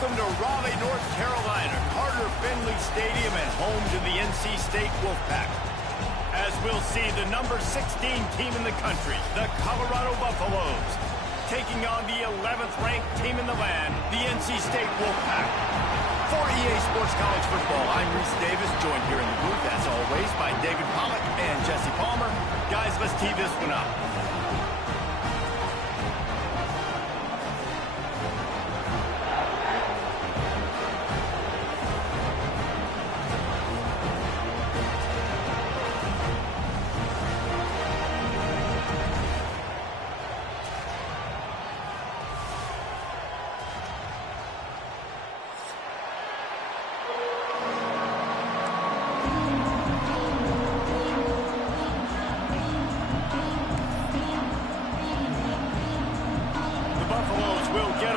Welcome to Raleigh, North Carolina, Carter Finley Stadium and home to the NC State Wolfpack. As we'll see, the number 16 team in the country, the Colorado Buffaloes, taking on the 11th ranked team in the land, the NC State Wolfpack. For EA Sports College Football, I'm Reese Davis, joined here in the booth, as always, by David Pollack and Jesse Palmer. Guys, let's tee this one up.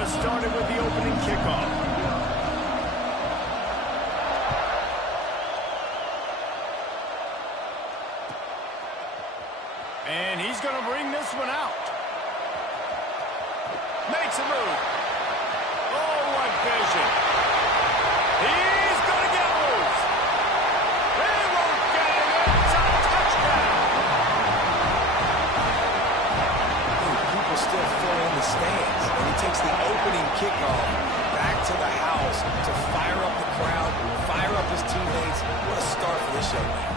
Started with the opening kickoff. And he's going to bring this one out. Makes a move. Oh, what vision. He's going to get loose. He won't get him. It's a touchdown. People still fill in the stands. And he takes the opening kickoff back to the house to fire up the crowd, fire up his teammates. What a start for this young man.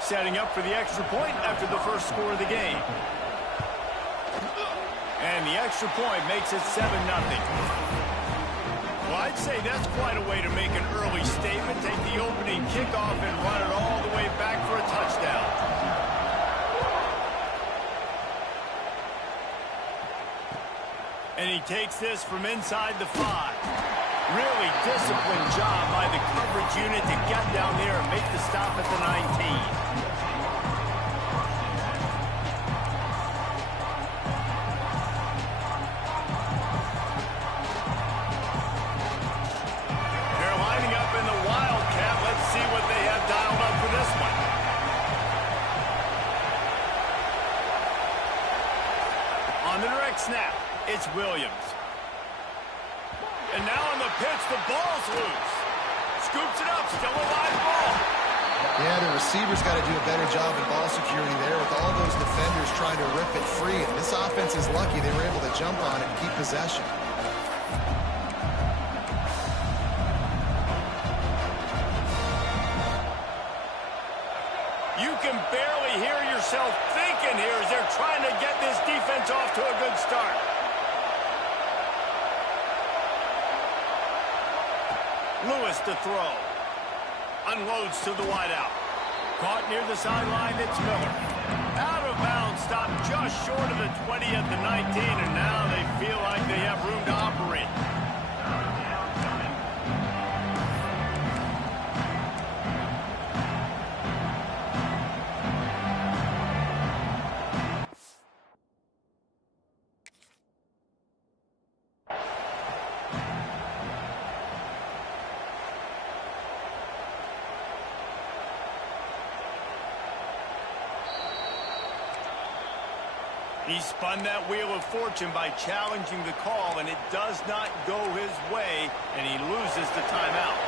Setting up for the extra point after the first score of the game. And the extra point makes it 7-0. Well, I'd say that's quite a way to make an early statement. Take the opening kickoff and run it all the way back for a touchdown. And he takes this from inside the 5. Really disciplined job by the coverage unit to get down there and make the stop at the 19. Snap, it's Williams. And now on the pitch, the ball's loose. Scoops it up, still a live ball. Yeah, the receiver's got to do a better job in ball security there with all those defenders trying to rip it free. And this offense is lucky they were able to jump on it and keep possession. You can barely hear yourself thinking here as they're trying to get this defense off to a good start. Lewis to throw. Unloads to the wideout. Caught near the sideline, it's Miller. Out of bounds, stopped just short of the 20 at the 19, and now they feel like they have room to operate. He spun that wheel of fortune by challenging the call, and it does not go his way, and he loses the timeout.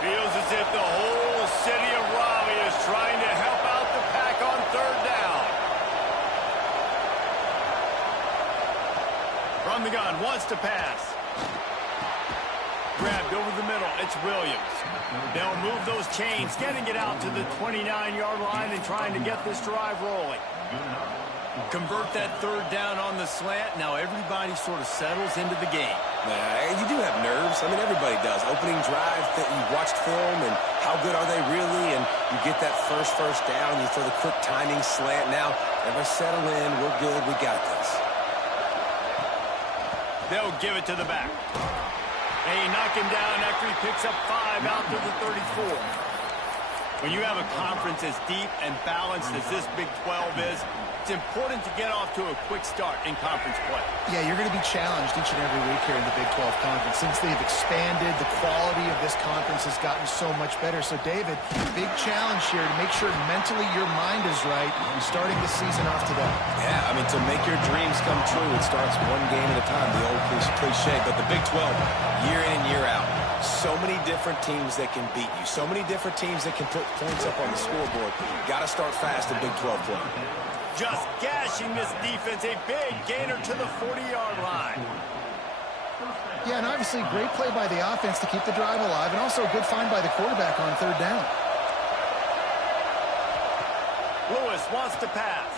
Feels as if the whole city of Raleigh is trying to help out the pack on third down. From the gun, wants to pass. Grabbed over the middle, it's Williams. They'll move those chains, getting it out to the 29-yard line and trying to get this drive rolling. Convert that third down on the slant. Now everybody sort of settles into the game. You do have nerves. I mean, everybody does. Opening drive, you watched film, and how good are they really? And you get that first down, you throw the quick timing slant. Now, everybody settle in. We're good. We got this. They'll give it to the back. They knock him down after he picks up 5 out to the 34. When you have a conference as deep and balanced as this Big 12 is, it's important to get off to a quick start in conference play. Yeah, you're going to be challenged each and every week here in the Big 12 Conference. Since they've expanded, the quality of this conference has gotten so much better. So, David, big challenge here to make sure mentally your mind is right starting the season off today. Yeah, I mean, to make your dreams come true, it starts one game at a time, the old cliche. But the Big 12, year in and year out, so many different teams that can beat you, so many different teams that can put points up on the scoreboard. Got to start fast in Big 12 play. Just gashing this defense, a big gainer to the 40-yard line. Yeah, and obviously great play by the offense to keep the drive alive, and also a good find by the quarterback on third down. Lewis wants to pass.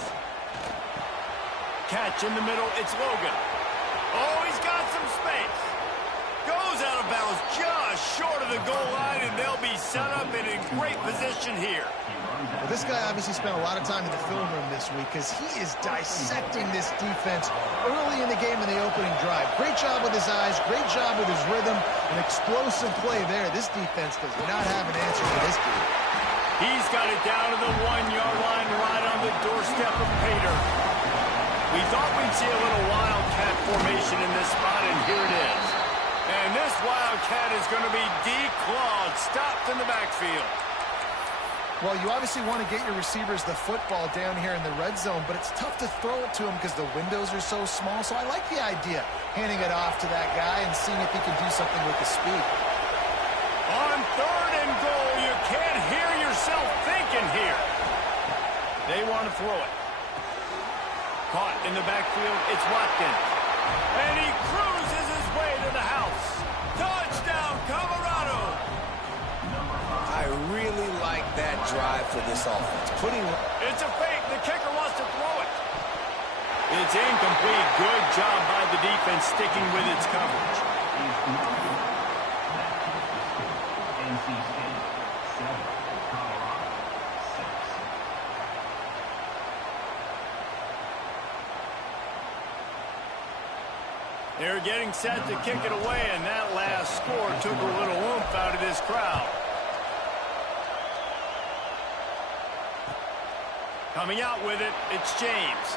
Catch in the middle, it's Logan. Oh, he's got some space. Goes out of bounds just short of the goal line, and they'll be set up and in great position here. Well, this guy obviously spent a lot of time in the film room this week because he is dissecting this defense early in the game in the opening drive. Great job with his eyes, great job with his rhythm, an explosive play there. This defense does not have an answer for this dude. He's got it down to the 1-yard line right on the doorstep of Pater. We thought we'd see a little wildcat formation in this spot, and here it is. And this wildcat is going to be declawed, stopped in the backfield. Well, you obviously want to get your receivers the football down here in the red zone, but it's tough to throw it to them because the windows are so small. So I like the idea, handing it off to that guy and seeing if he can do something with the speed. On third and goal, you can't hear yourself thinking here. They want to throw it. Caught in the backfield, it's Watkins. And he cruises his way to the house. Touchdown, Colorado! I really like that drive for this offense. It's a fake. The kicker wants to throw it. It's incomplete. Good job by the defense sticking with its coverage. They're getting set to kick it away, and that last score took a little oomph out of this crowd. Coming out with it, it's James.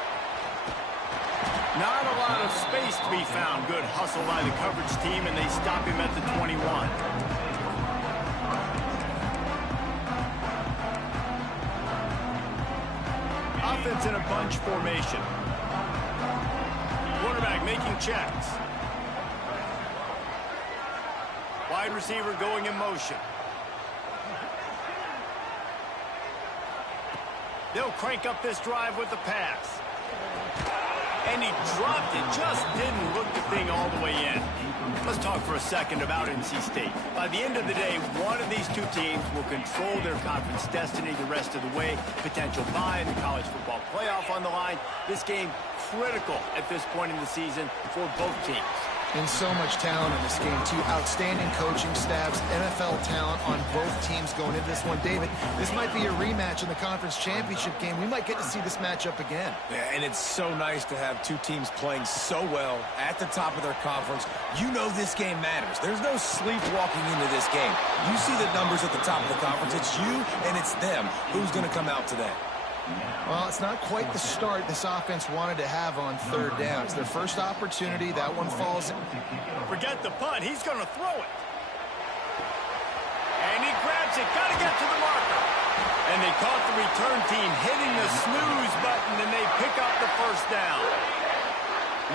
Not a lot of space to be found. Good hustle by the coverage team, and they stop him at the 21. Offense in a bunch formation. Quarterback making checks. Wide receiver going in motion. They'll crank up this drive with the pass. And he dropped it, just didn't look the thing all the way in. Let's talk for a second about NC State. By the end of the day, one of these two teams will control their conference destiny the rest of the way. Potential bye in the college football playoff on the line. This game critical at this point in the season for both teams. And so much talent in this game, too. Outstanding coaching staffs, NFL talent on both teams going into this one. David, this might be a rematch in the conference championship game. We might get to see this matchup again. Yeah, and it's so nice to have two teams playing so well at the top of their conference. You know this game matters. There's no sleepwalking into this game. You see the numbers at the top of the conference. It's you and it's them. Who's going to come out today? Well, it's not quite the start this offense wanted to have on third down. It's their first opportunity. That one falls. Forget the punt. He's going to throw it. And he grabs it. Got to get to the marker. And they caught the return team hitting the snooze button, and they pick up the first down.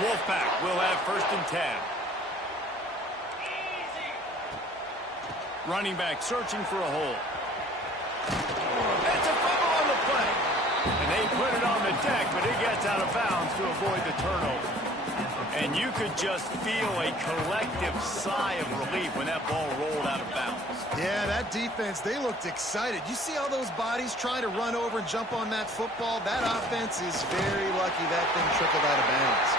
Wolfpack will have 1st and 10. Running back searching for a hole. It's a fumble on the play. And they put it on the deck, but it gets out of bounds to avoid the turnover. And you could just feel a collective sigh of relief when that ball rolled out of bounds. Yeah, that defense, they looked excited. You see all those bodies trying to run over and jump on that football? That offense is very lucky that thing trickled out of bounds.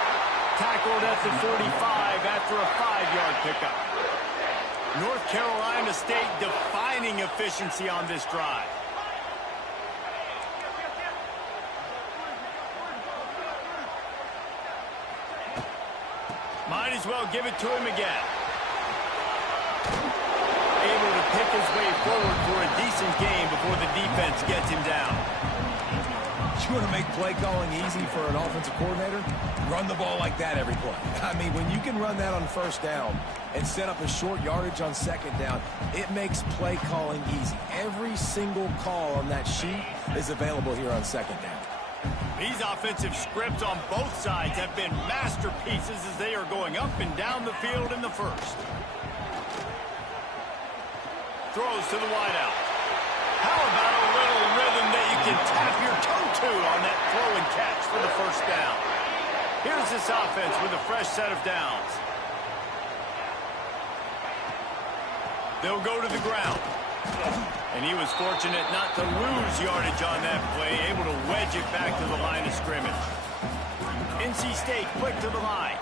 Tackled at the 45 after a 5-yard pickup. North Carolina State defining efficiency on this drive. Might as well give it to him again. Able to pick his way forward for a decent decent game before the defense gets him down. You want to make play calling easy for an offensive coordinator? Run the ball like that every play. I mean, when you can run that on first down and set up a short yardage on second down, it makes play calling easy. Every single call on that sheet is available here on second down. These offensive scripts on both sides have been masterpieces as they are going up and down the field in the first. Throws to the wideout. How about a little rhythm that you can tap your toe to on that throw and catch for the first down? Here's this offense with a fresh set of downs. They'll go to the ground. And he was fortunate not to lose yardage on that play, able to wedge it back to the line of scrimmage. NC State quick to the line.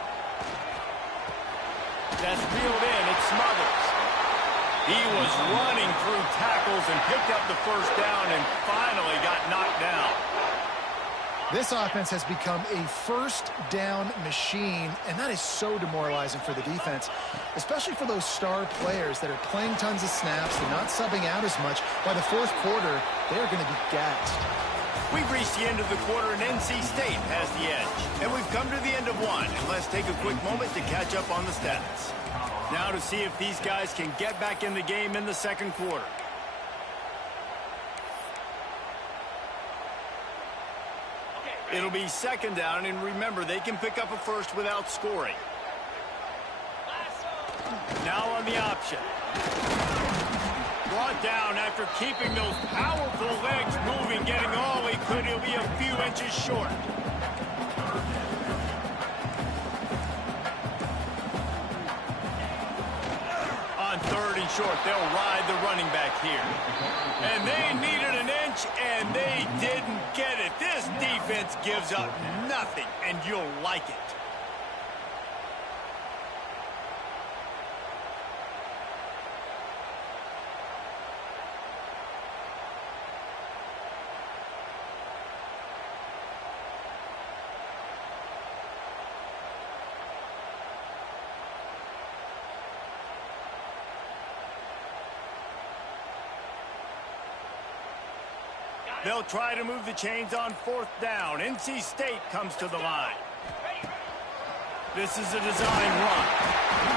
That's reeled in. It smothers. He was running through tackles and picked up the first down and finally got knocked down. This offense has become a first down machine, and that is so demoralizing for the defense, especially for those star players that are playing tons of snaps and not subbing out as much. By the fourth quarter, they are going to be gassed. We've reached the end of the quarter, and NC State has the edge. And we've come to the end of one, and let's take a quick moment to catch up on the stats. Now to see if these guys can get back in the game in the second quarter. It'll be second down, and remember, they can pick up a first without scoring. Now on the option. Brought down after keeping those powerful legs moving, getting all he could. He'll be a few inches short. On third and short, they'll ride the running back here. And they needed an inch, and they didn't get it. This defense gives up nothing, and you'll like it. They'll try to move the chains on fourth down. NC State comes to the line. This is a design run.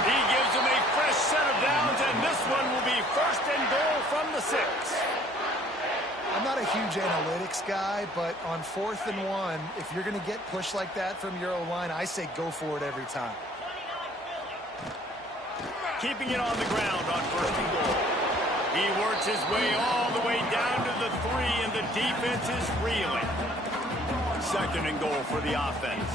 He gives them a fresh set of downs, and this one will be first and goal from the 6. I'm not a huge analytics guy, but on 4th and 1, if you're going to get pushed like that from your O-line, I say go for it every time. Keeping it on the ground on first and goal. He works his way all the way down to the 3, and the defense is reeling. Second and goal for the offense.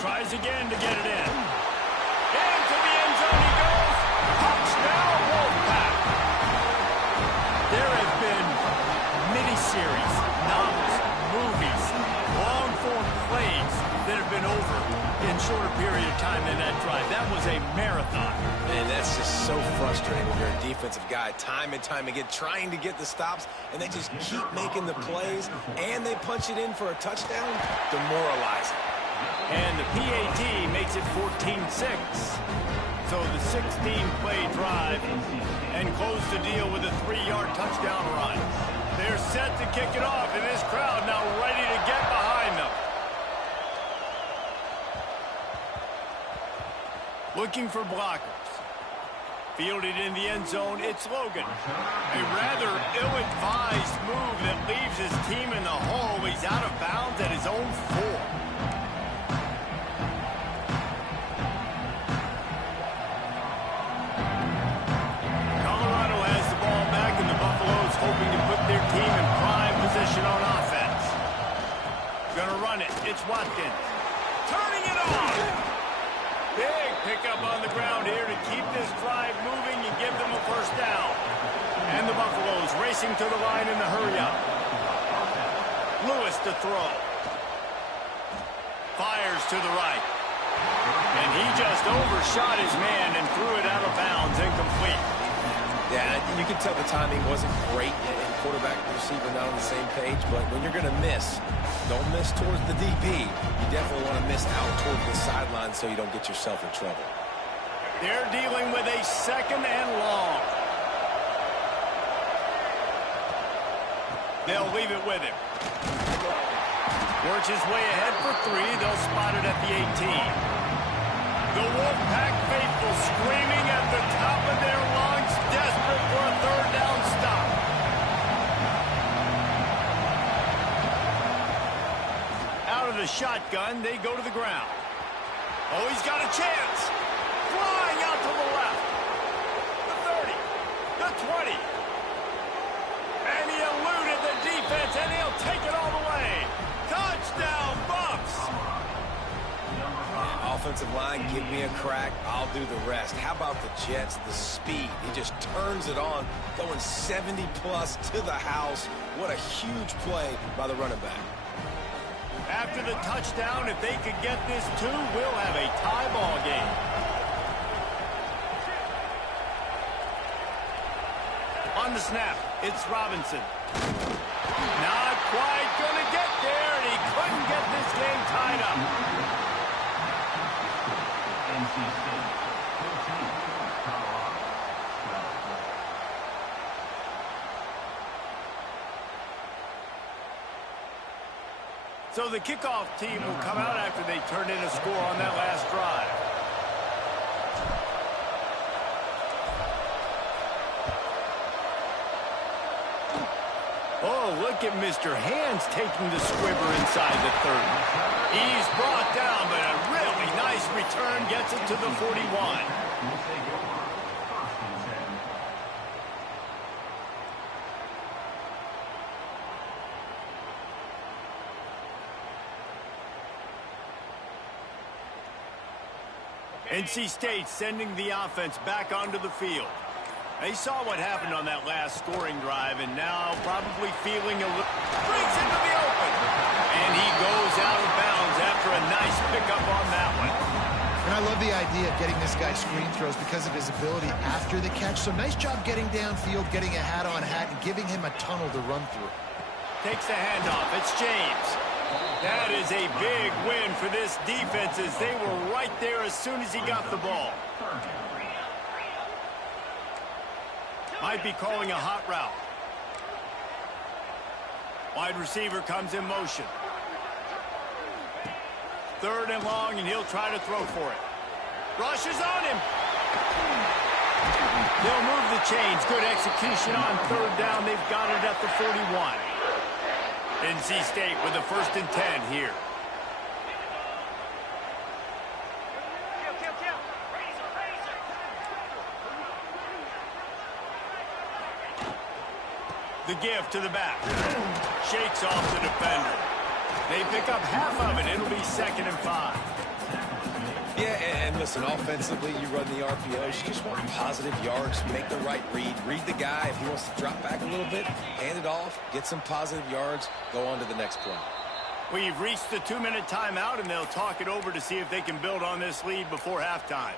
Tries again to get it in. Into the end zone he goes. Touchdown, Wolfpack. There have been miniseries, novels, movies, long-form plays that have been over in shorter period of time than that drive. That was a marathon. Man, that's just so frustrating when you're a defensive guy time and time again trying to get the stops, and they just keep making the plays, and they punch it in for a touchdown. Demoralizing. And the PAT makes it 14-6. So the 16-play drive and close the deal with a 3-yard touchdown run. They're set to kick it off, and this crowd now ready to get behind them. Looking for blockers. Fielded in the end zone, it's Logan. A rather ill-advised move that leaves his team in the hole. He's out of bounds at his own 4. Hoping to put their team in prime position on offense. Gonna run it. It's Watkins. Turning it on. Big pickup on the ground here to keep this drive moving and give them a first down. And the Buffaloes racing to the line in the hurry-up. Lewis to throw. Fires to the right. And he just overshot his man and threw it out of bounds, incomplete. Yeah, you can tell the timing wasn't great, and quarterback and receiver not on the same page, but when you're going to miss, don't miss towards the DB. You definitely want to miss out towards the sideline so you don't get yourself in trouble. They're dealing with a 2nd and long. They'll leave it with him. Works his way ahead for 3. They'll spot it at the 18. The Wolfpack faithful screaming at the top of their lungs, desperate for a 3rd down stop. Out of the shotgun, they go to the ground. Oh, he's got a chance. Flying out to the left. The 30. The 20. And he eluded the defense, and he'll take it all the way. Touchdown, Buffs! Offensive line, give me a crack, I'll do the rest. How about the Jets, the speed? He just turns it on, going 70-plus to the house. What a huge play by the running back. After the touchdown, if they could get this 2, we'll have a tie ball game. On the snap, it's Robinson. Not quite going to get there, and he couldn't get this game tied up. So the kickoff team will come out after they turn in a score on that last drive. Oh, look at Mr. Hands taking the squibber inside the 30. He's brought down, but a really nice return gets it to the 41. NC State sending the offense back onto the field. They saw what happened on that last scoring drive, and now probably feeling a little... Brings into the open. And he goes out of bounds after a nice pickup on that one. And I love the idea of getting this guy screen throws because of his ability after the catch. So nice job getting downfield, getting a hat-on-hat, and giving him a tunnel to run through. Takes the handoff. It's James. That is a big win for this defense as they were right there as soon as he got the ball. Might be calling a hot route. Wide receiver comes in motion. 3rd and long, and he'll try to throw for it. Rushes on him. They'll move the chains. Good execution on 3rd down. They've got it at the 41. NC State with a 1st and 10 here. The give to the back. Shakes off the defender. They pick up half of it. It'll be 2nd and 5. Yeah, and listen, offensively, you run the RPOs. You just want positive yards, make the right read. Read the guy. If he wants to drop back a little bit, hand it off, get some positive yards, go on to the next play. We've reached the 2-minute timeout, and they'll talk it over to see if they can build on this lead before halftime.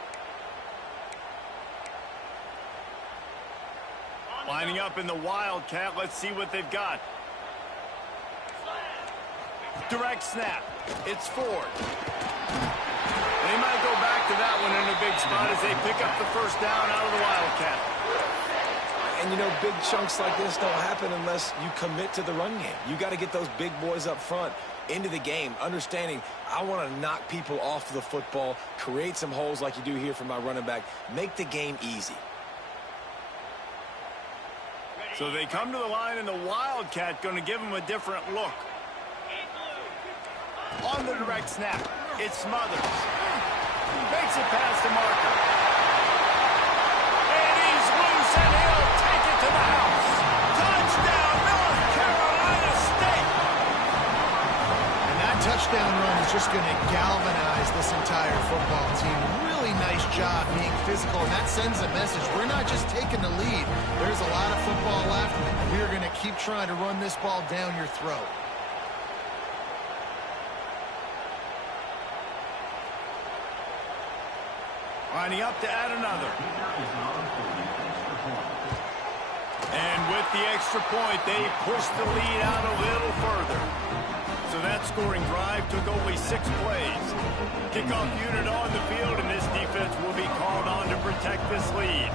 Lining up in the Wildcat. Let's see what they've got. Direct snap. It's Ford. They might go back to that one in a big spot as they pick up the 1st down out of the Wildcat. And, you know, big chunks like this don't happen unless you commit to the run game. You got to get those big boys up front into the game, understanding I want to knock people off the football, create some holes like you do here for my running back, make the game easy. So they come to the line, and the Wildcat going to give them a different look. On the direct snap, it's Smothers. Makes it past the marker. And he's loose, and he'll take it to the house. Touchdown, North Carolina State! And that touchdown run is just going to galvanize this entire football team. Really nice job being physical, and that sends a message. We're not just taking the lead. There's a lot of football left, and we're going to keep trying to run this ball down your throat. Lining up to add another. And with the extra point, they push the lead out a little further. So So that scoring drive took only 6 plays. Kickoff unit on the field, and this defense will be called on to protect this lead.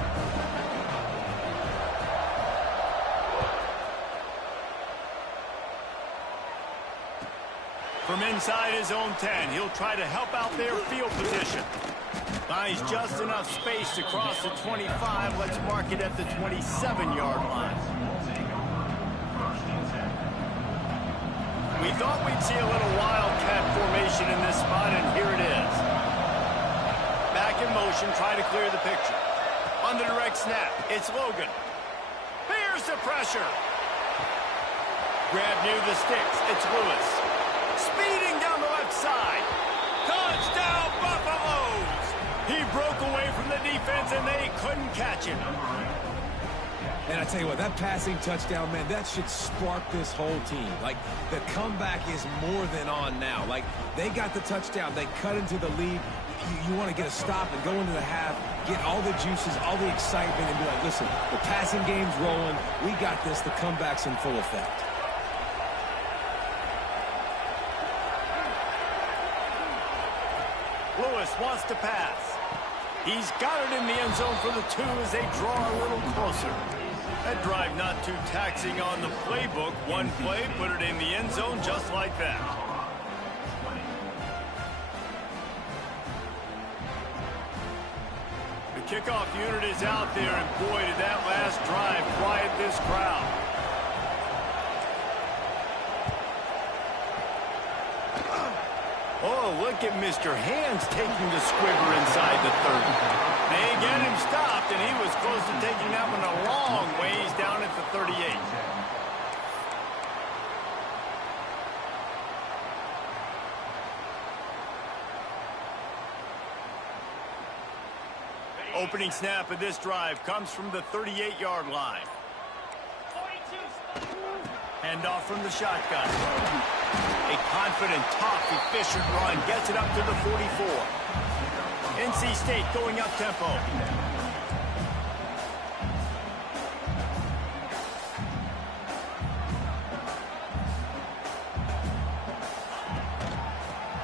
From inside his own 10, he'll try to help out their field position. Buys just enough space to cross the 25. Let's mark it at the 27-yard line. We thought we'd see a little wildcat formation in this spot, and here it is. Back in motion, try to clear the picture. On the direct snap, it's Logan. Here's the pressure. Grab near the sticks, it's Lewis. Speeding down the left side. Touchdown, Buffaloes! He broke away from the defense, and they couldn't catch him. And I tell you what, that passing touchdown, man, that should spark this whole team. Like, the comeback is more than on now. Like, they got the touchdown. They cut into the lead. You want to get a stop and go into the half, get all the juices, all the excitement, and be like, listen, the passing game's rolling. We got this. The comeback's in full effect. Lewis wants to pass. He's got it in the end zone for the 2 as they draw a little closer. That drive not too taxing on the playbook. One play, put it in the end zone just like that. The kickoff unit is out there, and boy, did that last drive quiet this crowd. Oh, look at Mr. Hands taking the squibber inside the 30. They get him stopped, and he was close to taking that one a long ways down at the 38. Opening snap of this drive comes from the 38-yard line. Handoff from the shotgun. A confident, tough, efficient run gets it up to the 44. NC State going up tempo.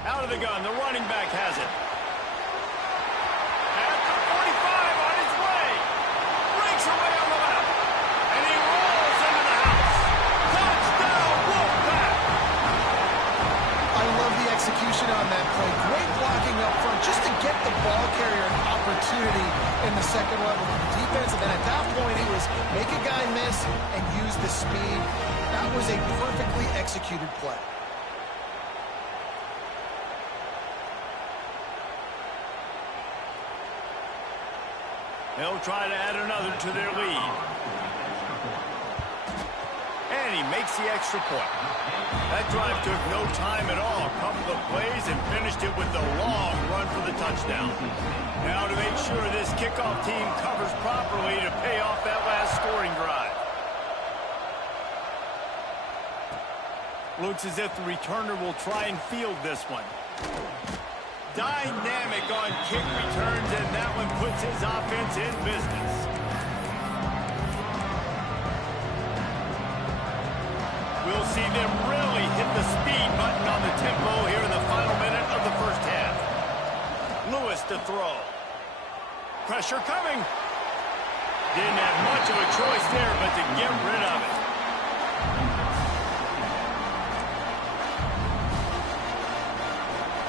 Out of the gun, the running back has it. At the 45 on his way. Breaks away on the left. And he rolls into the house. Touchdown, Wolfpack! I love the execution on that play. Great blocking up front just to get the ball carrier an opportunity in the second level of the defense. And then at that point, it was make a guy miss and use the speed. That was a perfectly executed play. They'll try to add another to their lead. And he makes the extra point. That drive took no time at all. A couple of plays and finished it with the long run for the touchdown. Now to make sure this kickoff team covers properly to pay off that last scoring drive. Looks as if the returner will try and field this one. Dynamic on kick returns, and that one puts his offense in business. We'll see them really hit the speed button on the tempo here in the final minute of the first half. Lewis to throw. Pressure coming. Didn't have much of a choice there but to get rid of it.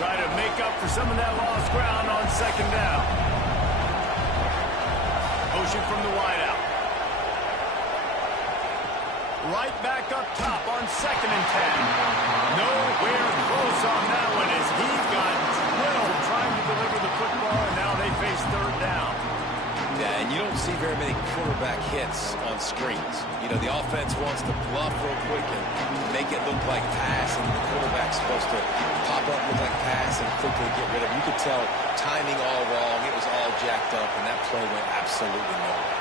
Try to make up for some of that lost ground on second down. Motion from the wideout. Right back up top on 2nd and 10. Nowhere close on that one as he got drilled trying to deliver the football, and now they face 3rd down. Yeah, and you don't see very many quarterback hits on screens. You know, the offense wants to bluff real quick and make it look like pass, and the quarterback's supposed to pop up, look like pass, and quickly get rid of it. You could tell timing all wrong. It was all jacked up, and that play went absolutely nowhere.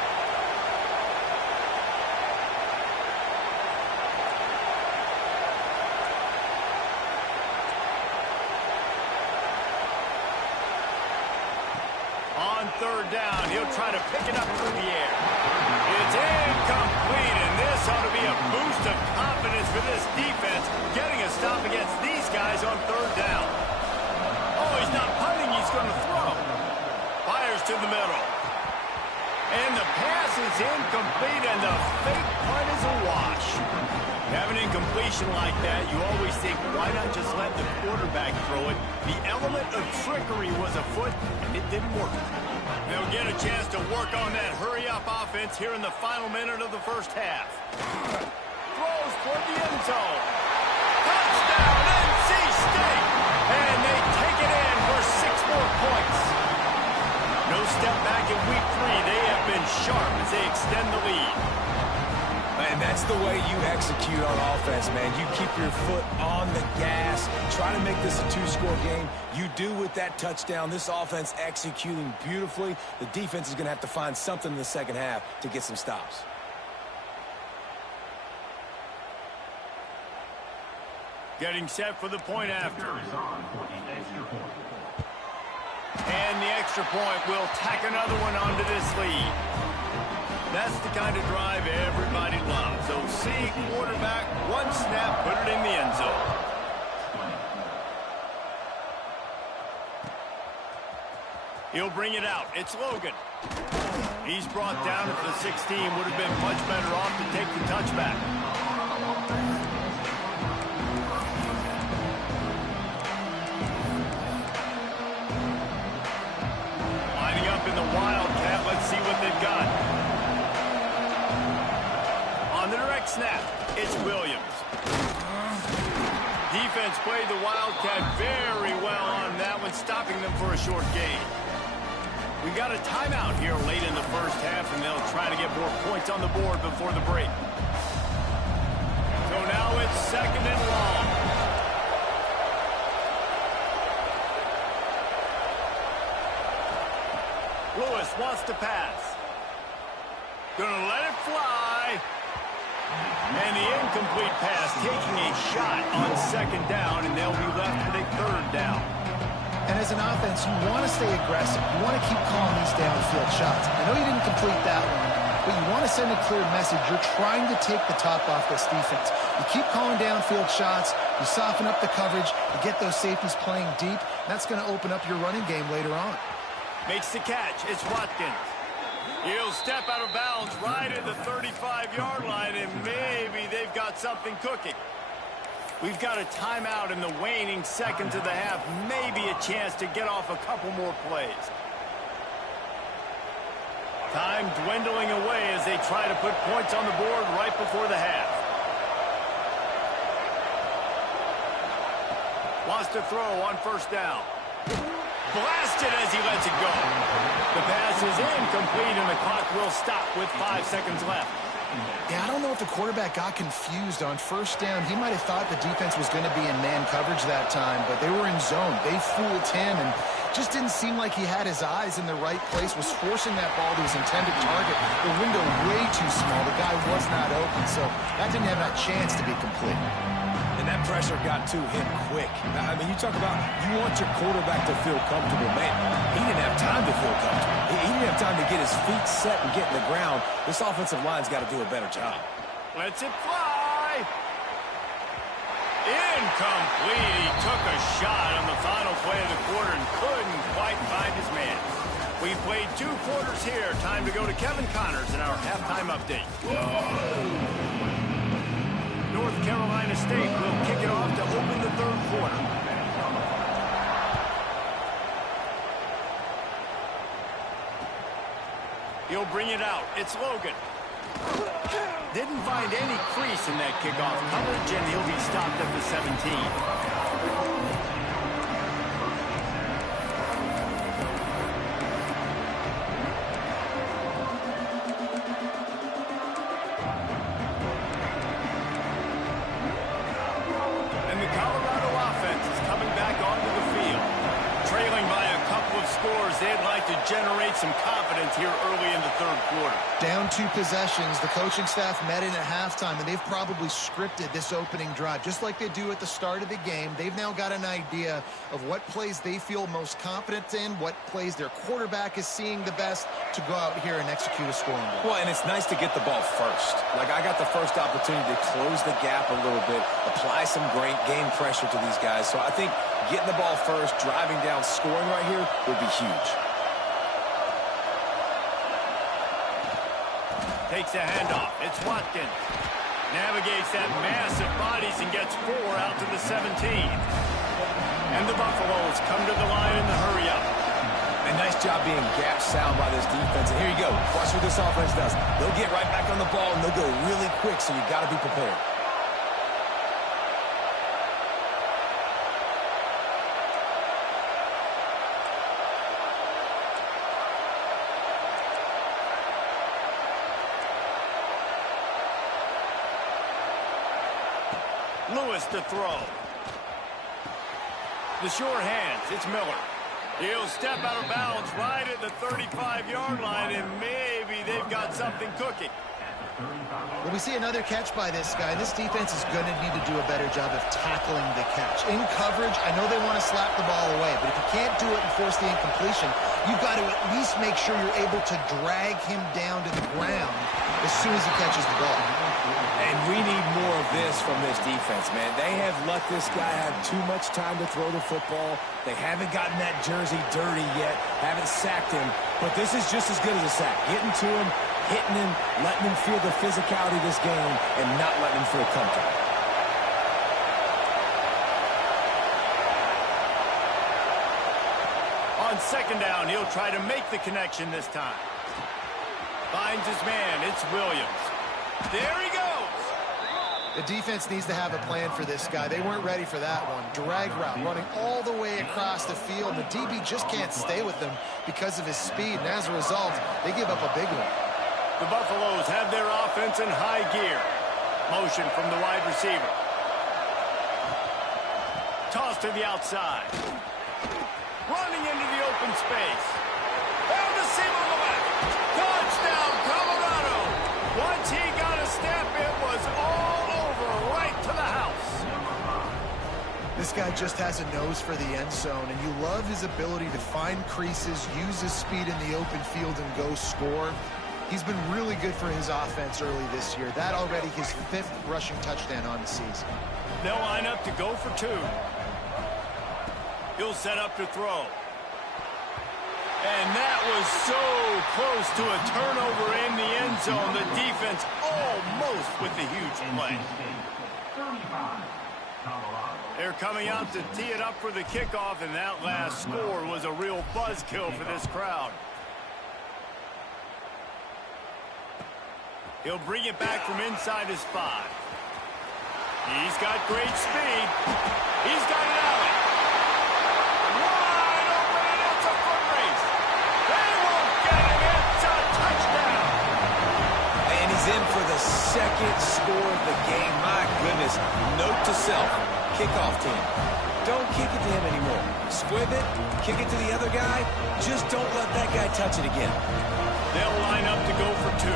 On 3rd down, he'll try to pick it up through the air. It's incomplete, and this ought to be a boost of confidence for this defense, getting a stop against the to the middle. And the pass is incomplete, and the fake punt is a wash. Have an incompletion like that, you always think, why not just let the quarterback throw it? The element of trickery was afoot, and it didn't work. They'll get a chance to work on that hurry-up offense here in the final minute of the first half. Throws toward the end zone. Touchdown, NC State! And they take it in for 6 more points. No step back in week 3. They have been sharp as they extend the lead. And that's the way you execute on offense, man. You keep your foot on the gas, try to make this a 2-score game. You do with that touchdown. This offense executing beautifully. The defense is going to have to find something in the second half to get some stops. Getting set for the point after. And the extra point will tack another one onto this lead. That's the kind of drive everybody loves. OC, quarterback, one snap, put it in the end zone. He'll bring it out. It's Logan. He's brought down at the 16. Would have been much better off to take the touchback. Lining up in the Wildcat. Let's see what they've got. On the direct snap, it's Williams. Defense played the Wildcat very well on that one, stopping them for a short gain. We got a timeout here late in the first half, and they'll try to get more points on the board before the break. So now it's 2nd and long. Lewis wants to pass. Gonna let it fly. And the incomplete pass taking a shot on 2nd down, and they'll be left with a 3rd down. And as an offense, you want to stay aggressive. You want to keep calling these downfield shots. I know you didn't complete that one, but you want to send a clear message. You're trying to take the top off this defense. You keep calling downfield shots. You soften up the coverage. You get those safeties playing deep. That's going to open up your running game later on. Makes the catch. It's Watkins. He'll step out of bounds right at the 35-yard line, and maybe they've got something cooking. We've got a timeout in the waning seconds of the half. Maybe a chance to get off a couple more plays. Time dwindling away as they try to put points on the board right before the half. Wants to throw on 1st down. Blasted as he lets it go. The pass is incomplete, and the clock will stop with 5 seconds left. Yeah, I don't know if the quarterback got confused on 1st down. He might have thought the defense was going to be in man coverage that time, but they were in zone. They fooled him, and just didn't seem like he had his eyes in the right place, was forcing that ball to his intended target. The window way too small. The guy was not open, so that didn't have that chance to be complete. And that pressure got to him quick. I mean, you talk about you want your quarterback to feel comfortable. Man, he didn't have time to feel comfortable. He didn't have time to get his feet set and get in the ground. This offensive line's got to do a better job. Lets it fly. Incomplete. He took a shot on the final play of the quarter and couldn't quite find his man. We've played 2 quarters here. Time to go to Kevin Connors in our halftime update. North Carolina State will kick it off to open the 3rd quarter. He'll bring it out. It's Logan. Didn't find any crease in that kickoff coverage, and he'll be stopped at the 17. They'd like to generate some confidence here early in the 3rd quarter. Down 2 possessions. The coaching staff met in at halftime, and they've probably scripted this opening drive. Just like they do at the start of the game, they've now got an idea of what plays they feel most confident in, what plays their quarterback is seeing the best to go out here and execute a scoring goal. Well, and it's nice to get the ball first. Like, I got the first opportunity to close the gap a little bit, apply some great game pressure to these guys. So I think getting the ball first, driving down, scoring right here would be huge. Takes a handoff. It's Watkins. Navigates that mass of bodies and gets 4 out to the 17. And the Buffaloes come to the line in the hurry-up. A nice job being gap sound by this defense. And here you go. Watch what this offense does. They'll get right back on the ball, and they'll go really quick, so you got to be prepared. Lewis to throw. The sure hands. It's Miller. He'll step out of bounds right at the 35-yard line, and maybe they've got something cooking. Well, we see another catch by this guy. This defense is going to need to do a better job of tackling the catch. In coverage, I know they want to slap the ball away, but if you can't do it and force the incompletion, you've got to at least make sure you're able to drag him down to the ground as soon as he catches the ball. And we need more of this from this defense, man. They have let this guy have too much time to throw the football. They haven't gotten that jersey dirty yet, haven't sacked him, but this is just as good as a sack. Getting to him, hitting him, letting him feel the physicality of this game, and not letting him feel comfortable. On second down, he'll try to make the connection this time. Finds his man. It's Williams. There he goes. The defense needs to have a plan for this guy. They weren't ready for that one. Drag route, running all the way across the field. The DB just can't stay with them because of his speed, and as a result, they give up a big one. The Buffaloes have their offense in high gear. Motion from the wide receiver. Toss to the outside. Running into the open space. Found the seam on the left. Touchdown, Colorado. Once he got a step, it was all over right to the house. This guy just has a nose for the end zone, and you love his ability to find creases, use his speed in the open field, and go score. He's been really good for his offense early this year. That already his 5th rushing touchdown on the season. They'll line up to go for 2. He'll set up to throw. And that was so close to a turnover in the end zone. The defense almost with the huge play. They're coming out to tee it up for the kickoff, and that last score was a real buzzkill for this crowd. He'll bring it back from inside his 5. He's got great speed. He's got it out. Wide open, and it's a foot race. They won't get him. It's a touchdown. And he's in for the 2nd score of the game. My goodness. Note to self, kickoff team. Don't kick it to him anymore. Squib it, kick it to the other guy. Just don't let that guy touch it again. They'll line up to go for 2.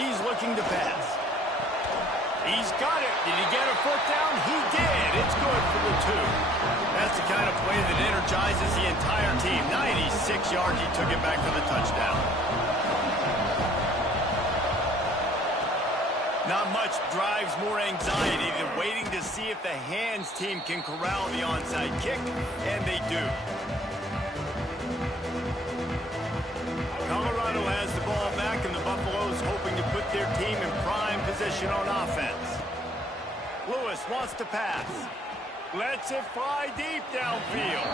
He's looking to pass. He's got it. Did he get a foot down? He did. It's good for the 2. That's the kind of play that energizes the entire team. 96 yards. He took it back for the touchdown. Not much drives more anxiety than waiting to see if the hands team can corral the onside kick, and they do. Colorado has the ball back, and the Buffaloes hoping to put their team in prime position on offense. Lewis wants to pass. Lets it fly deep downfield.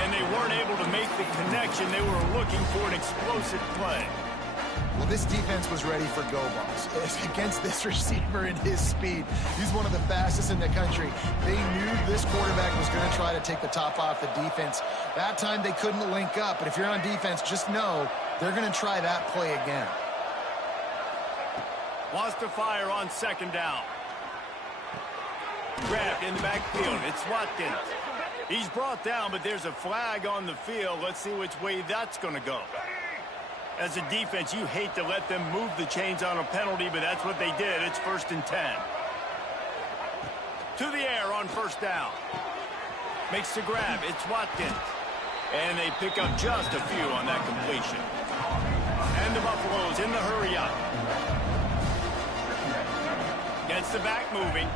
And they weren't able to make the connection. They were looking for an explosive play. Well, this defense was ready for go balls. Against this receiver and his speed, he's one of the fastest in the country. They knew this quarterback was going to try to take the top off the defense. That time they couldn't link up, but if you're on defense, just know they're going to try that play again. Wants to fire on second down. Grabbed in the backfield. It's Watkins. He's brought down, but there's a flag on the field. Let's see which way that's going to go. As a defense, you hate to let them move the chains on a penalty, but that's what they did. It's 1st and 10. To the air on first down. Makes the grab. It's Watkins. And they pick up just a few on that completion. And the Buffaloes in the hurry-up. Gets the back moving.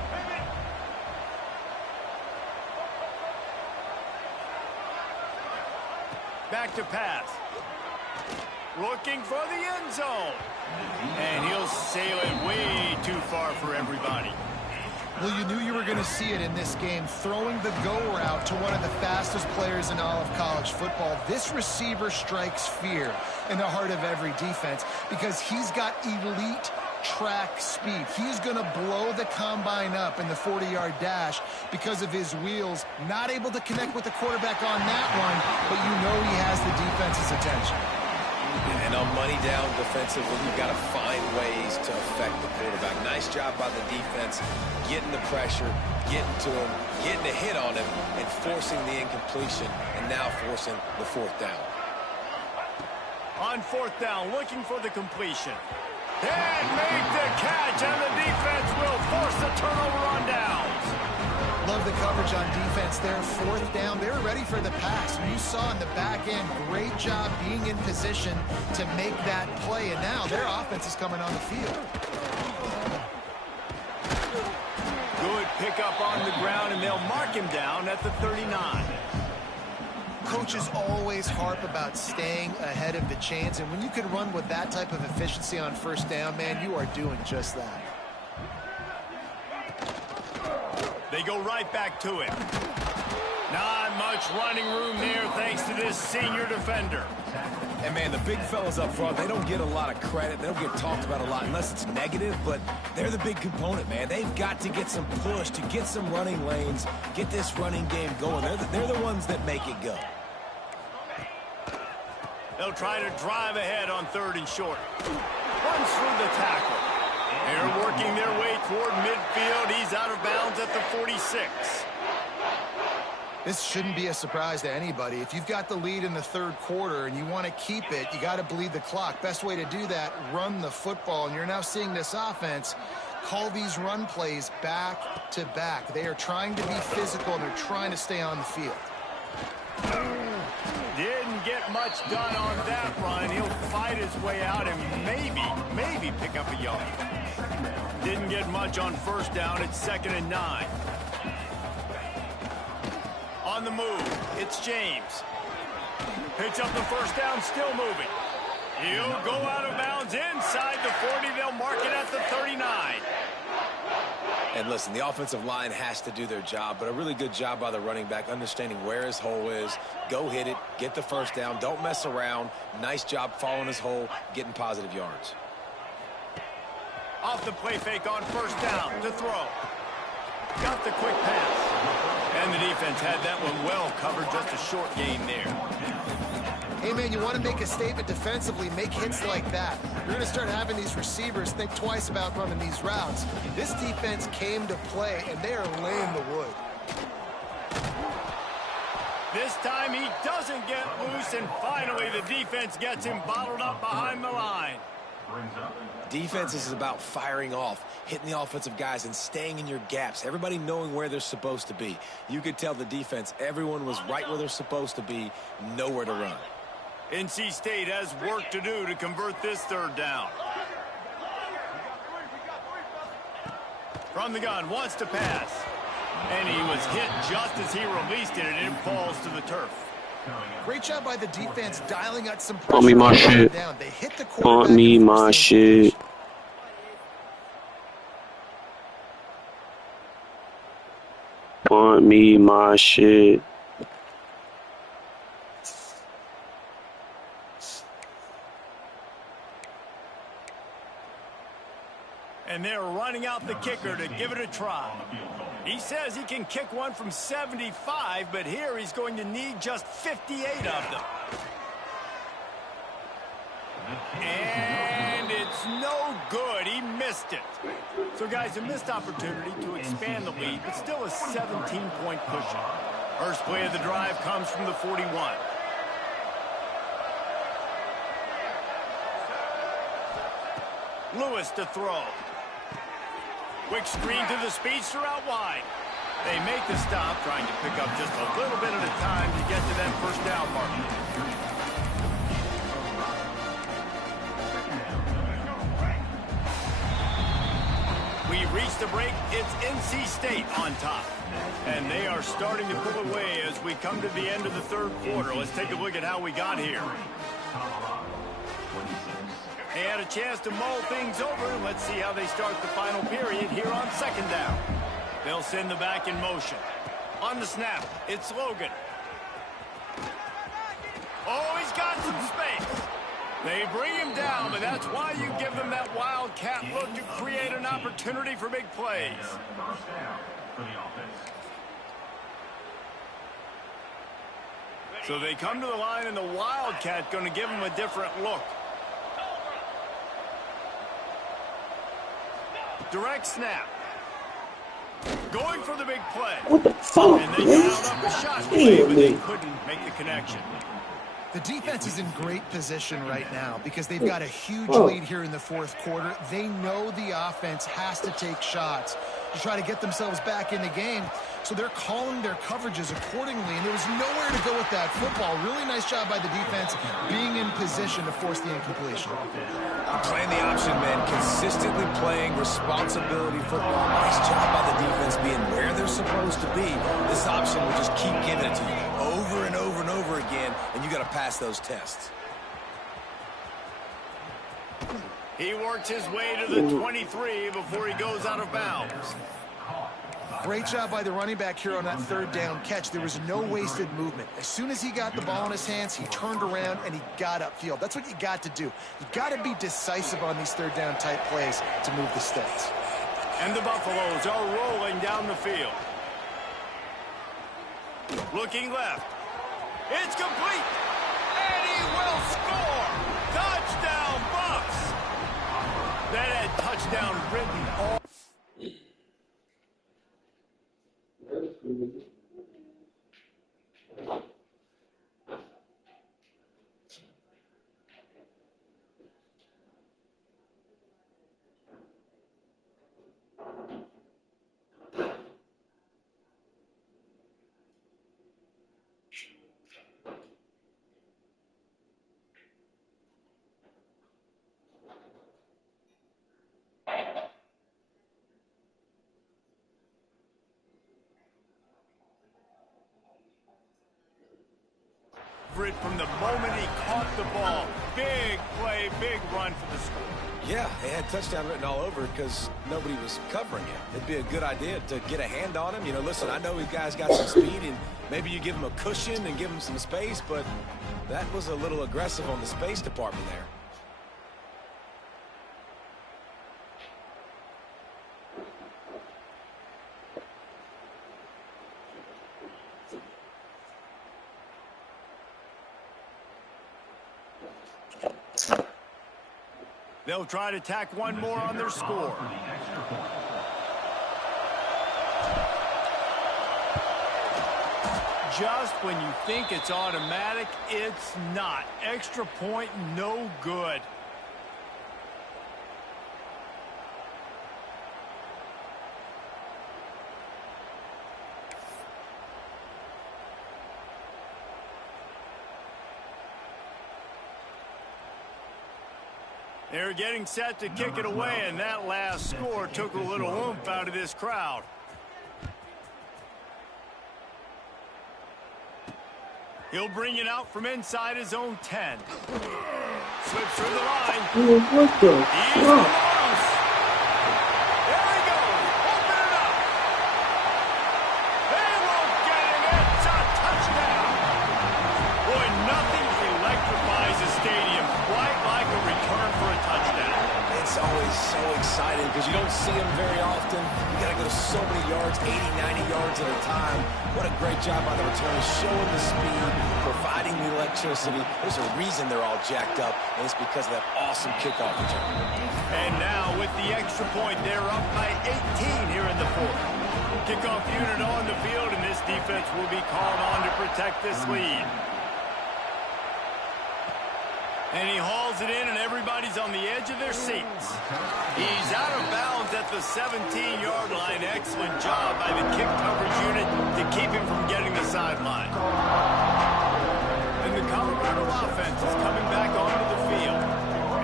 Back to pass. Looking for the end zone. And he'll sail it way too far for everybody. Well, you knew you were going to see it in this game, throwing the go route to one of the fastest players in all of college football. This receiver strikes fear in the heart of every defense because he's got elite track speed. He's going to blow the combine up in the 40-yard dash because of his wheels. Not able to connect with the quarterback on that one, but you know he has the defense's attention. And on money down defensively, you've got to find ways to affect the quarterback. Nice job by the defense, getting the pressure, getting to him, getting a hit on him, and forcing the incompletion, and now forcing the fourth down. On fourth down, looking for the completion. And make the catch, and the defense will force the turnover on downs. Love the coverage on defense there. Fourth down, they're ready for the pass. You saw in the back end, great job being in position to make that play. And now their offense is coming on the field. Good pickup on the ground, and they'll mark him down at the 39. Coaches always harp about staying ahead of the chains. And when you can run with that type of efficiency on first down, man, you are doing just that. They go right back to it. Not much running room there thanks to this senior defender. And, man, the big fellas up front, they don't get a lot of credit. They don't get talked about a lot unless it's negative, but they're the big component, man. They've got to get some push, to get some running lanes, get this running game going. They're the ones that make it go. They'll try to drive ahead on third and short. Runs through the tackle. They're working their way toward midfield. He's out of bounds at the 46. This shouldn't be a surprise to anybody. If you've got the lead in the third quarter and you want to keep it, you got to bleed the clock. Best way to do that, run the football. And you're now seeing this offense call these run plays back to back. They are trying to be physical, and they're trying to stay on the field. Didn't get much done on that run. He'll fight his way out and maybe pick up a yard. Didn't get much on first down. It's 2nd and 9. On the move, it's James. Picks up the first down, still moving. He'll go out of bounds inside the 40. They'll mark it at the 39. And listen, the offensive line has to do their job, but a really good job by the running back, understanding where his hole is. Go hit it, get the first down, don't mess around. Nice job following his hole, getting positive yards. Off the play fake on first down to throw. Got the quick pass. And the defense had that one well covered, just a short gain there. Hey, man, you want to make a statement defensively, make hits like that. You're going to start having these receivers think twice about running these routes. This defense came to play, and they are laying the wood. This time he doesn't get loose, and finally the defense gets him bottled up behind the line. Defense is about firing off, hitting the offensive guys, and staying in your gaps. Everybody knowing where they're supposed to be. You could tell the defense, everyone was right where they're supposed to be, nowhere to run. NC State has work to do to convert this third down. From the gun, wants to pass. And he was hit just as he released it, and it falls to the turf. Great job by the defense dialing out some pressure. Want me my shit. Down. They hit the quarterback. Want me my shit. Want me my shit. And they're running out the kicker to give it a try. He says he can kick one from 75, but here he's going to need just 58 of them. And it's no good. He missed it. So, guys, a missed opportunity to expand the lead, but still a 17-point cushion. First play of the drive comes from the 41. Lewis to throw. Quick screen to the speedster out wide. They make the stop, trying to pick up just a little bit at a time to get to that first down marker. We Reach the break, it's NC State on top. And they are starting to pull away as we come to the end of the third quarter. Let's take a look at how we got here. They had a chance to mull things over. Let's see how they start the final period here on second down. They'll send the back in motion. On the snap, it's Logan. Oh, he's got some space. They bring him down, but that's why you give them that wildcat look to create an opportunity for big plays. So they come to the line, and the wildcat going to give them a different look. Direct snap. Going for the big play. What the fuck, And they man? dialed up a shot play, but they couldn't make the connection. The defense is in great position right now because they've got a huge lead here in the fourth quarter. They know the offense has to take shots to try to get themselves back in the game. So they're calling their coverages accordingly, and there was nowhere to go with that football. Really nice job by the defense being in position to force the incompletion. Playing the option, man. Consistently playing responsibility football. Nice job by the defense being where they're supposed to be. This option will just keep giving it to you over and over and over again, and you got to pass those tests. He works his way to the 23 before he goes out of bounds. Great job by the running back here on that third down catch. There was no wasted movement. As soon as he got the ball in his hands, he turned around and he got upfield. That's what you got to do. You got to be decisive on these third down type plays to move the stakes. And the Buffaloes are rolling down the field. Looking left. It's complete. And he will score. Touchdown, Bucks. That had touchdown written all. From the moment he caught the ball. Big play, big run for the score. Yeah, they had touchdown written all over because nobody was covering him. It'd be a good idea to get a hand on him. You know, listen, I know you guys got some speed, and maybe you give him a cushion and give him some space, but that was a little aggressive on the space department there. They'll try to tack one more on their score. Just when you think it's automatic, it's not. Extra point, no good. They're getting set to kick it away, and that last score took a little oomph out of this crowd. He'll bring it out from inside his own 10. Slips through the line. What the He's fuck? close. There he goes. Open it up. They won't get him. It's a touchdown. Boy, nothing electrifies a stadium quite like a return for a touchdown. It's always so exciting because you don't see them very often. You got to go to so many yards, 80, 90 yards at a time. What a great job by the returner, showing the speed, providing the electricity. There's a reason they're all jacked up, and it's because of that awesome kickoff return. And now with the extra point, they're up by 18 here in the fourth. Kickoff unit on the field, and this defense will be called on to protect this lead. And he hauls it in, and everybody's on the edge of their seats. He's out of bounds at the 17-yard line. Excellent job by the kick coverage unit to keep him from getting the sideline. And the Colorado offense is coming back onto the field.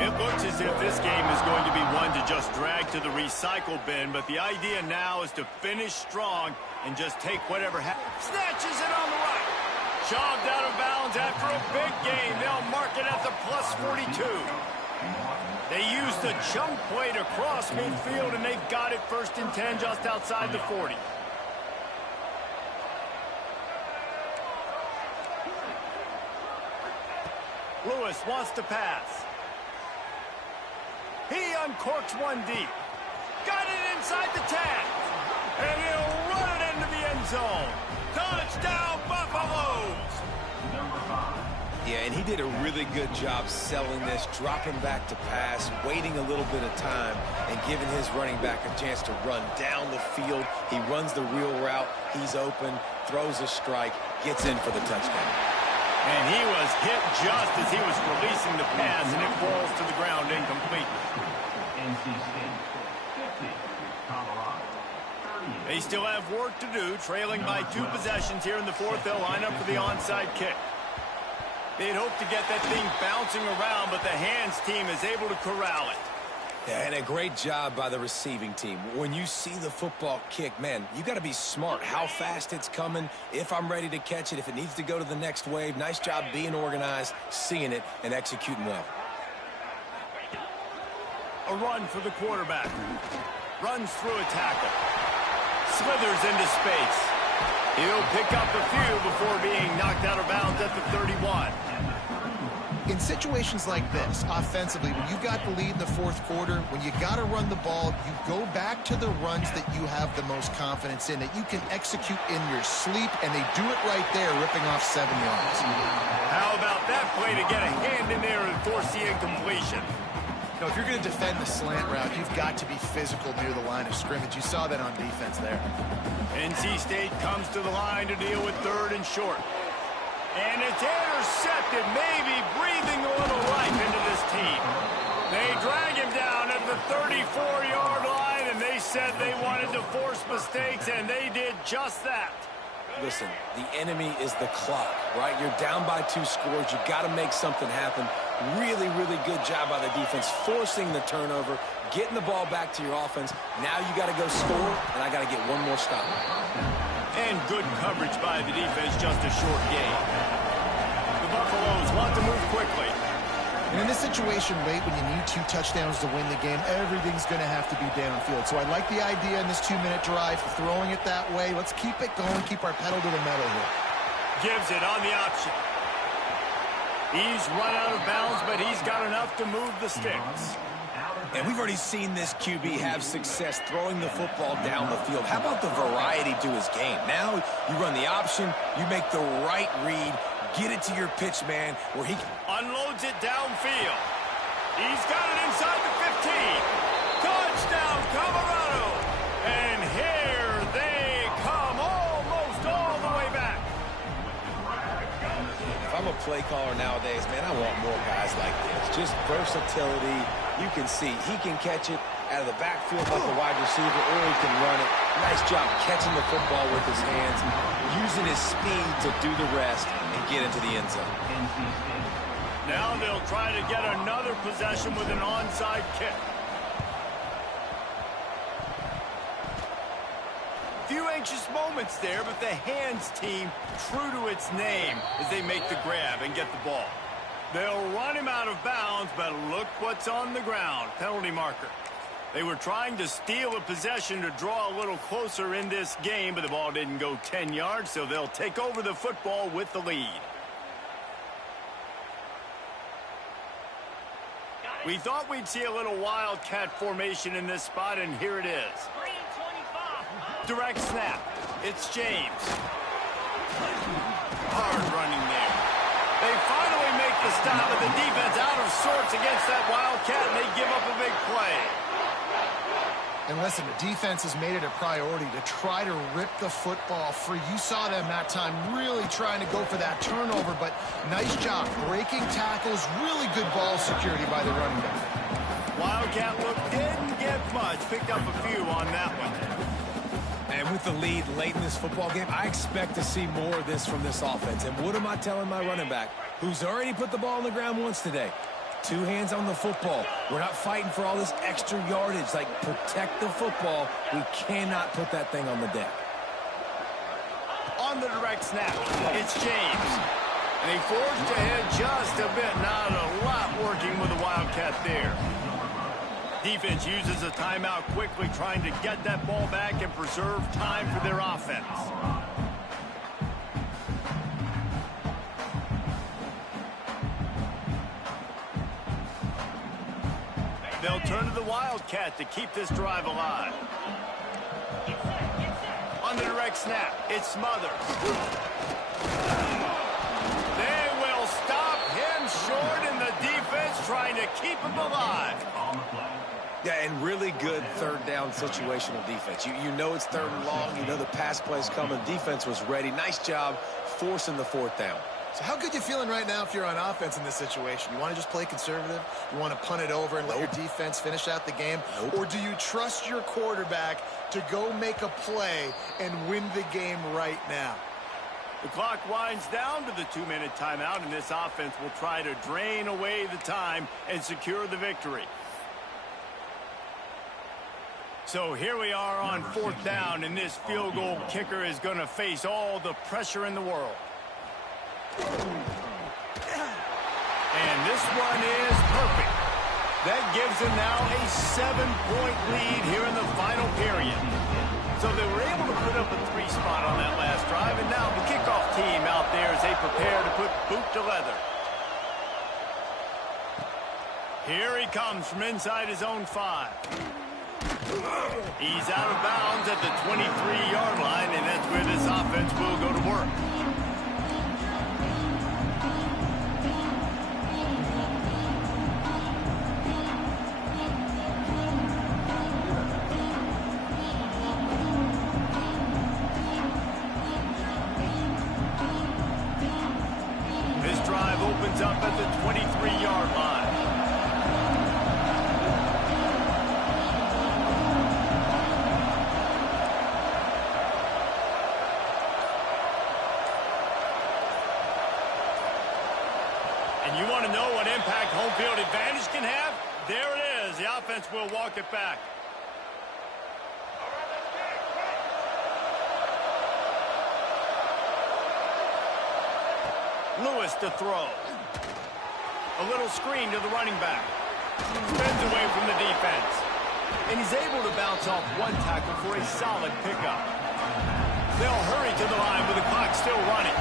It looks as if this game is going to be one to just drag to the recycle bin, but the idea now is to finish strong and just take whatever happens. Snatches it on the right. Shoved out of bounds after a big gain. They'll mark it at the plus 42. They used a chunk play to cross midfield, and they've got it 1st and 10 just outside the 40. Lewis wants to pass. He uncorks one deep. Got it inside the 10. And he'll run it into the end zone. Touchdown, Buffaloes! Yeah, and he did a really good job selling this, dropping back to pass, waiting a little bit of time, and giving his running back a chance to run down the field. He runs the wheel route. He's open, throws a strike, gets in for the touchdown. And he was hit just as he was releasing the pass, and it falls to the ground incomplete. They still have work to do, trailing by 2 possessions here in the 4th. They'll line up for the onside kick. They'd hope to get that thing bouncing around, but the hands team is able to corral it. Yeah, and a great job by the receiving team. When you see the football kick, man, you got to be smart how fast it's coming, if I'm ready to catch it, if it needs to go to the next wave. Nice job being organized, seeing it, and executing well. A run for the quarterback. Runs through a tackle. Slithers into space. He'll pick up a few before being knocked out of bounds at the 31. In situations like this, offensively, when you got the lead in the 4th quarter, when you got to run the ball, you go back to the runs that you have the most confidence in, that you can execute in your sleep, and they do it right there, ripping off 7 yards. How about that play to get a hand in there and force the incompletion? You know, if you're going to defend the slant route, you've got to be physical near the line of scrimmage. You saw that on defense there. NC State comes to the line to deal with 3rd and short. And it's intercepted, maybe breathing a little life into this team. They drag him down at the 34-yard line, and they said they wanted to force mistakes, and they did just that. Listen, the enemy is the clock, right? You're down by 2 scores. You got to make something happen. Really, really good job by the defense, forcing the turnover, getting the ball back to your offense. Now you got to go score, and I got to get one more stop. And good coverage by the defense, just a short gain. The Buffaloes want to move quickly. And in this situation late, when you need 2 touchdowns to win the game, everything's going to have to be downfield. So I like the idea in this 2-minute drive, throwing it that way. Let's keep it going, keep our pedal to the metal here. Gives it on the option. He's run out of bounds, but he's got enough to move the sticks. And we've already seen this QB have success throwing the football down the field. How about the variety to his game? Now you run the option, you make the right read, get it to your pitch man where he unloads it downfield. He's got it inside the 15. Touchdown, Colorado. And here they come, almost all the way back. If I'm a play caller nowadays, man, I want more guys like this. Just versatility. You can see he can catch it out of the backfield like a wide receiver, or he can run it. Nice job catching the football with his hands, using his speed to do the rest and get into the end zone. Now they'll try to get another possession with an onside kick. Few anxious moments there, but the hands team true to its name as they make the grab and get the ball. They'll run him out of bounds, but look what's on the ground. Penalty marker. They were trying to steal a possession to draw a little closer in this game, but the ball didn't go 10 yards, so they'll take over the football with the lead. We thought we'd see a little wildcat formation in this spot, and here it is. Direct snap. It's James. Hard running there. They finally make the stop, but the defense out of sorts against that Wildcat, and they give up a big play. And listen, the defense has made it a priority to try to rip the football free. You saw them that time really trying to go for that turnover, but nice job breaking tackles, really good ball security by the running back. Wildcat look didn't get much, picked up a few on that one. And with the lead late in this football game, I expect to see more of this from this offense. And what am I telling my running back, who's already put the ball on the ground once today? 2 hands on the football. We're not fighting for all this extra yardage. Like, protect the football. We cannot put that thing on the deck. On the direct snap, it's James. And he forged ahead just a bit. Not a lot working with the Wildcat there. Defense uses a timeout quickly, trying to get that ball back and preserve time for their offense. They'll turn to the Wildcat to keep this drive alive. On the direct snap, it's Smothers. They will stop him short, and the defense trying to keep him alive. Yeah, and really good third down situational defense. You know it's 3rd and long. You know the pass play's coming. Defense was ready. Nice job forcing the 4th down. So how good you feeling right now if you're on offense in this situation? You want to just play conservative? You want to punt it over and let your defense finish out the game? Or do you trust your quarterback to go make a play and win the game right now? The clock winds down to the 2-minute timeout, and this offense will try to drain away the time and secure the victory. So here we are on 4th down, and this field goal kicker is going to face all the pressure in the world. And this one is perfect. That gives them now a 7-point lead here in the final period. So they were able to put up a 3 spot on that last drive, and now the kickoff team out there as they prepare to put boot to leather. Here he comes from inside his own 5. He's out of bounds at the 23-yard line, and that's where this offense will go to work. This drive opens up at the 23-yard line. You want to know what impact home field advantage can have? There it is. The offense will walk it back. Lewis to throw. A little screen to the running back. Spins away from the defense. And he's able to bounce off 1 tackle for a solid pickup. They'll hurry to the line with the clock still running.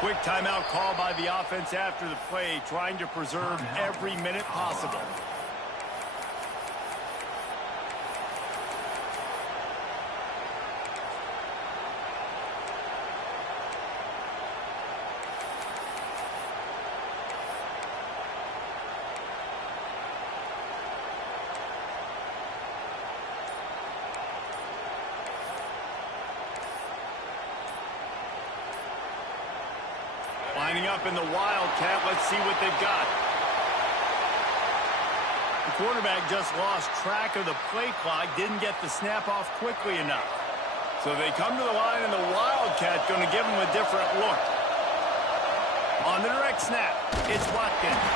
Quick timeout call by the offense after the play, trying to preserve every minute possible. Lining up in the Wildcat. Let's see what they've got. The quarterback just lost track of the play clock, didn't get the snap off quickly enough. So they come to the line, and the Wildcat going to give them a different look. On the direct snap, it's Watkins.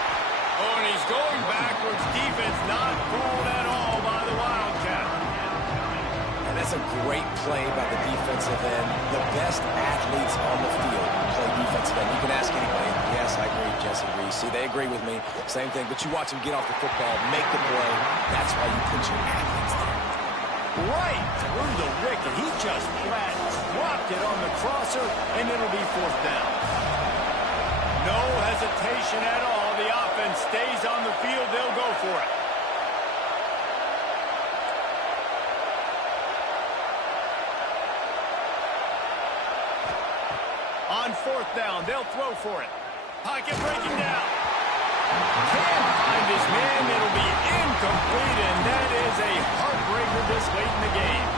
Oh, and he's going backwards. Defense not fooled at all by the Wildcat. And that's a great play by the defensive end. The best athletes on the field play defensive end. You can ask anybody. Yes, I agree, Jesse Reese. See, they agree with me. Same thing. But you watch them get off the football, make the play. That's why you put your athletes there. Right through the wicket. He just flat dropped it on the crosser, and it'll be 4th down. No hesitation at all. The offense stays on the field. They'll go for it. On 4th down, they'll throw for it. Pocket breaking down. Can't find his man. It'll be incomplete, and that is a heartbreaker this late in the game.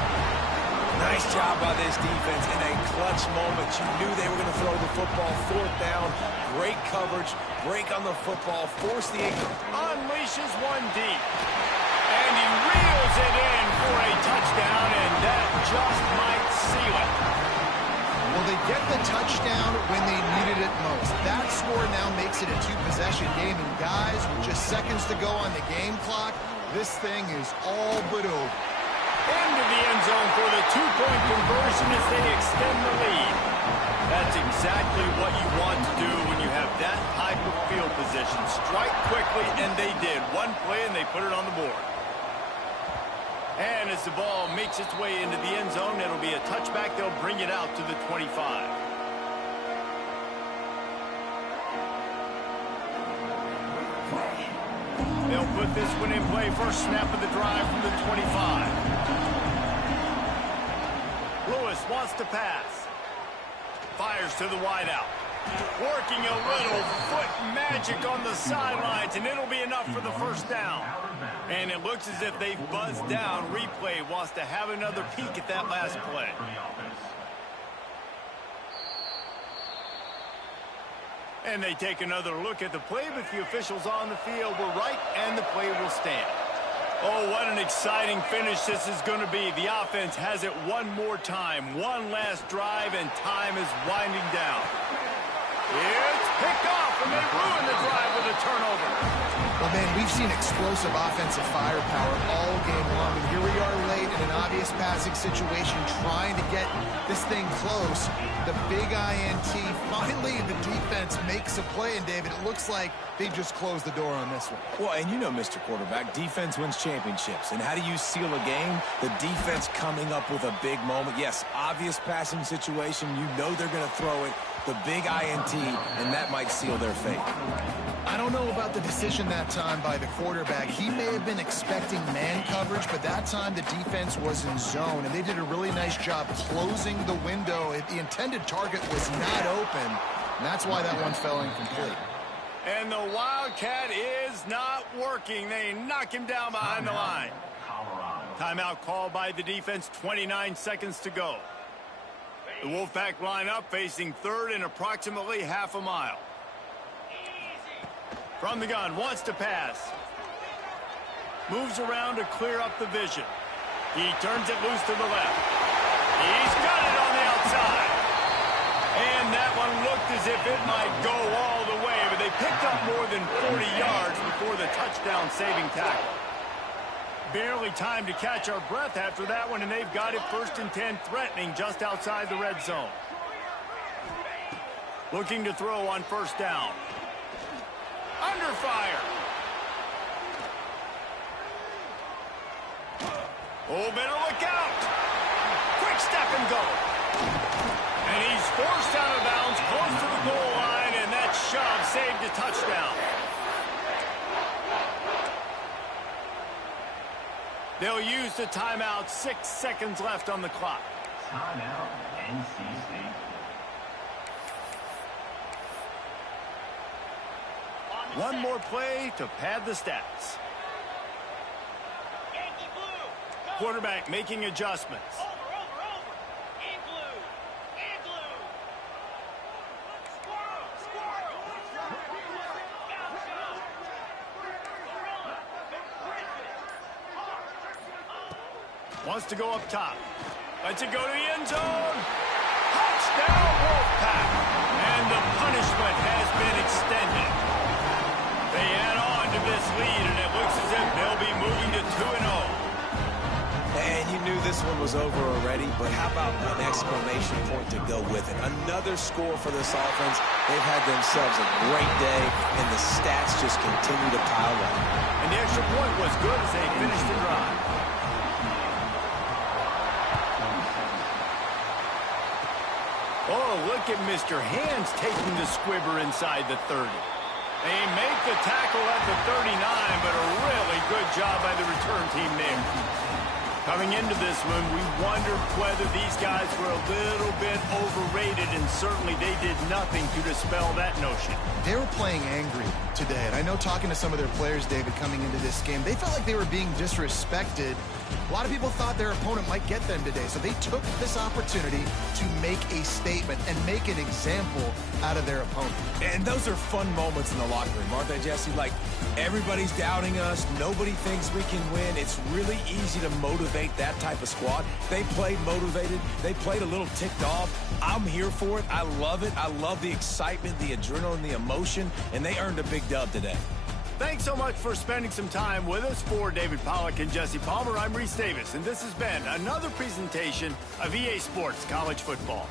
Nice job by this defense in a clutch moment. You knew they were going to throw the football. 4th down, great coverage, break on the football, force the unleashes one deep. And he reels it in for a touchdown, and that just when they needed it most. That score now makes it a two-possession game, and guys, with just seconds to go on the game clock, this thing is all but over. Into the end zone for the two-point conversion as they extend the lead. That's exactly what you want to do when you have that type of field position. Strike quickly, and they did. One play, and they put it on the board. And as the ball makes its way into the end zone, it'll be a touchback. They'll bring it out to the 25. They'll put this one in play. First snap of the drive from the 25. Lewis wants to pass. Fires to the wideout. Working a little foot magic on the sidelines, and it'll be enough for the first down. And it looks as if they've buzzed down. Replay wants to have another peek at that last play. And they take another look at the play, but the officials on the field were right, and the play will stand. Oh, what an exciting finish this is going to be. The offense has it one more time. One last drive, and time is winding down. It's picked off, and they ruin the drive with a turnover. Well, man, we've seen explosive offensive firepower all game long, and here we are late in an obvious passing situation trying to get this thing close. The big INT, finally the defense makes a play, and David, it looks like they just closed the door on this one. Well, and you know, Mr. Quarterback, defense wins championships. And how do you seal a game? The defense coming up with a big moment. Yes, obvious passing situation. You know they're going to throw it. The big INT, and that might seal their fate. I don't know about the decision that time by the quarterback. He may have been expecting man coverage, but that time the defense was in zone, and they did a really nice job closing the window. The intended target was not open, and that's why that one fell incomplete. And the Wildcat is not working. They knock him down behind the line. Timeout called by the defense, 29 seconds to go. The Wolfpack line up facing third and approximately half a mile. From the gun, wants to pass. Moves around to clear up the vision. He turns it loose to the left. He's got it on the outside. And that one looked as if it might go all the way, but they picked up more than 40 yards before the touchdown-saving tackle. Barely time to catch our breath after that one, and they've got it 1st and 10, threatening just outside the red zone. Looking to throw on first down. Under fire. Oh, better look out. Quick step and go. And he's forced out of bounds, close to the goal line, and that shove saved a touchdown. They'll use the timeout. 6 seconds left on the clock. Timeout, NC State. One more play to pad the stats. Quarterback making adjustments. Wants to go up top. Lets it go to the end zone. Touchdown, Wolfpack. And the punishment has been extended. They add on to this lead, and it looks as if they'll be moving to 2-0. And you knew this one was over already, but how about an exclamation point to go with it? Another score for this offense. They've had themselves a great day, and the stats just continue to pile up. And the extra point was good as they finished the drive. Oh, look at Mr. Hands taking the squibber inside the 30. They make the tackle at the 39, but a really good job by the return team there. Coming into this one, we wondered whether these guys were a little bit overrated, and certainly they did nothing to dispel that notion. They were playing angry today, and I know talking to some of their players, David, coming into this game, they felt like they were being disrespected A lot of people thought their opponent might get them today, so they took this opportunity to make a statement and make an example out of their opponent. And those are fun moments in the locker room, aren't they, Jesse? Like, everybody's doubting us. Nobody thinks we can win. It's really easy to motivate that type of squad. They played motivated. They played a little ticked off. I'm here for it. I love it. I love the excitement, the adrenaline, the emotion, and they earned a big dub today. Thanks so much for spending some time with us. For David Pollack and Jesse Palmer, I'm Reese Davis, and this has been another presentation of EA Sports College Football.